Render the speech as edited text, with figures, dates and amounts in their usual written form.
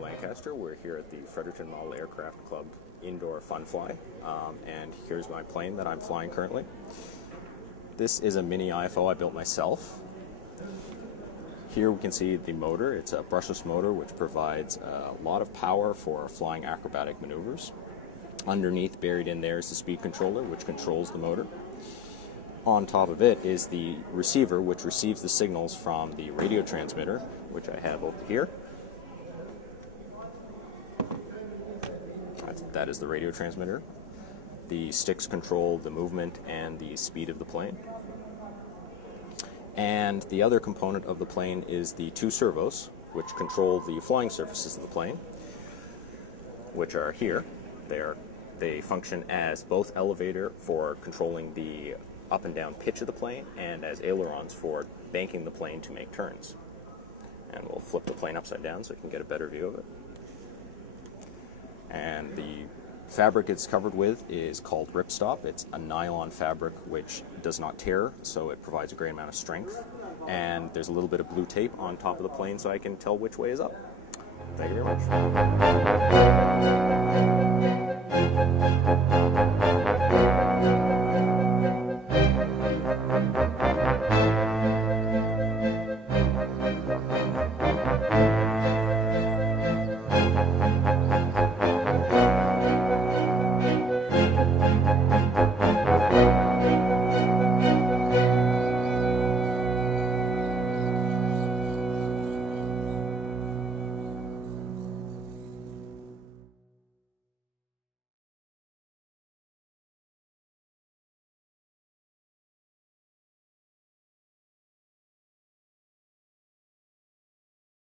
Lancaster. We're here at the Fredericton Model Aircraft Club Indoor Fun Fly, and here's my plane that I'm flying currently. This is a mini IFO I built myself. Here we can see the motor. It's a brushless motor which provides a lot of power for flying acrobatic maneuvers. Underneath, buried in there, is the speed controller which controls the motor. On top of it is the receiver which receives the signals from the radio transmitter, which I have over here. That is the radio transmitter. The sticks control the movement and the speed of the plane. And the other component of the plane is the two servos, which control the flying surfaces of the plane, which are here. They function as both elevator for controlling the up and down pitch of the plane, and as ailerons for banking the plane to make turns. And we'll flip the plane upside down so you can get a better view of it. And the fabric it's covered with is called ripstop. It's a nylon fabric which does not tear, so it provides a great amount of strength. And there's a little bit of blue tape on top of the plane so I can tell which way is up. Thank you very much.